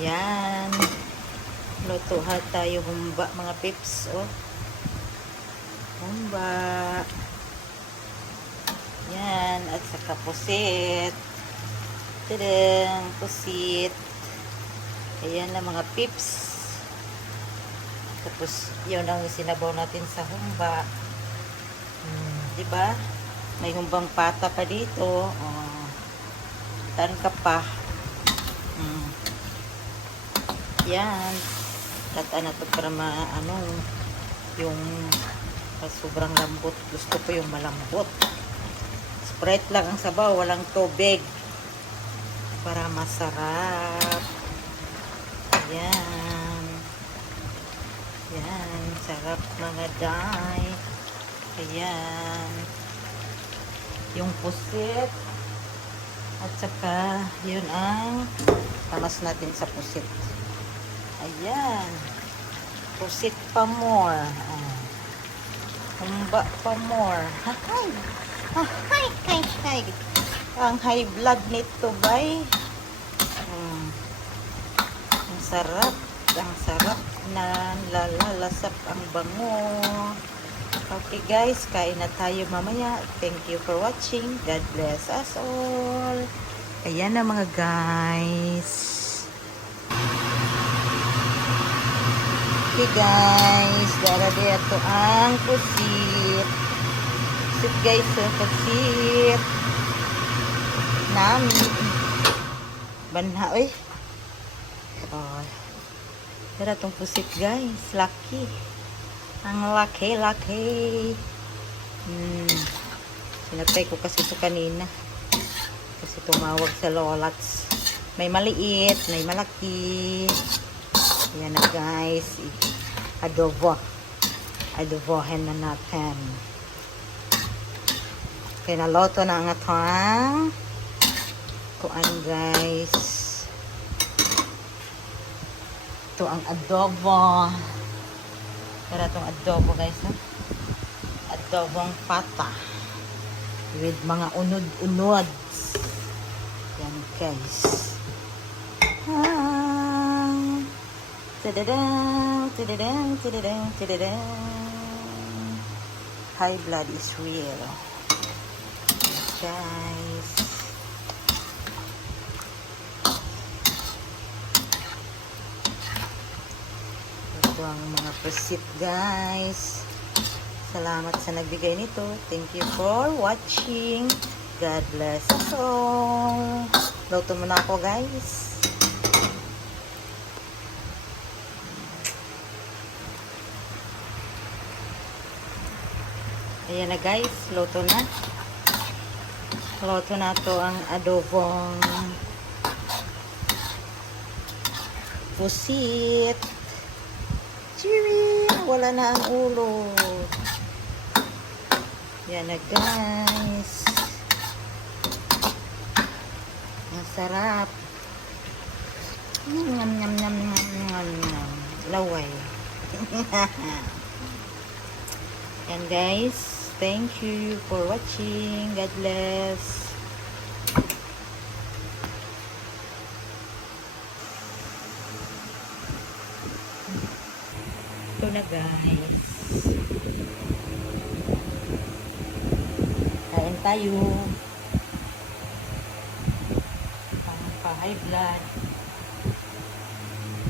Yan. Lutuhan tayo humba mga pips. Oh. Humba. Yan. At saka pusit. Tadang. Pusit. Ayan na mga pips. Tapos yun ang sinabaw natin sa humba. Diba? May humbang pata pa dito. Oh. Tan ka pa. Yan. Tataan na to para yung sobrang lambot. Gusto ko yung malambot. Sprite lang ang sabaw. Walang tubig. Para masarap. Yan. Yan. Sarap mga day. Ayan. Yung pusit. At saka, yun ang tamas natin sa pusit. Ayan. Pusit pa more. Humba pa more. Hay. Hay. Ang high blood nito, bay. Ang sarap. Ang sarap na lalalasap ang bango. Okay guys, kain na tayo mamaya. Thank you for watching. God bless us all. Ayan na mga guys. Okay guys, darade ito ang pusit. Pusit guys, pusit. Nami. Banha, oy. Oh. Tara itong pusit guys, lucky. Ang laki. Sinatay ko kasi ito kanina. Kasi tumawag sa lolats. May maliit, may malaki. Yan na guys. Adobohin na natin. Kinaloto na ang atang. Kuan guys. Ito ang adobo. Tara itong adobo guys. Adobong pata. With mga unod-unod. Yan guys. Tidadang. High blood is real. Guys. Ito ang mga pusit guys. Salamat sa nagbigay nito. Thank you for watching. God bless us all. Luto muna ako guys. Ayan na guys, luto na. Luto na to ang adobong pusit. Cheery! Wala na ang ulo. Yan na guys. Masarap. Nyam. Laway. Yan guys. Thank you for watching. God bless. Ito na guys. Kain tayo. Pa-high blood.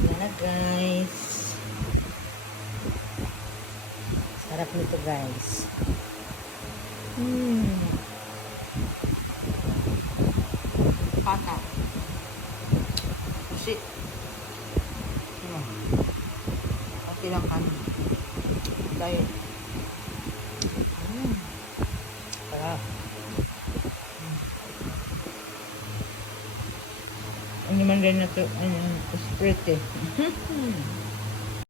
Yan na guys. Sarap nito guys. Pata. Pusit. Okay lang kanin. Diet. Sarap. Ano man din na ito, Sprite eh.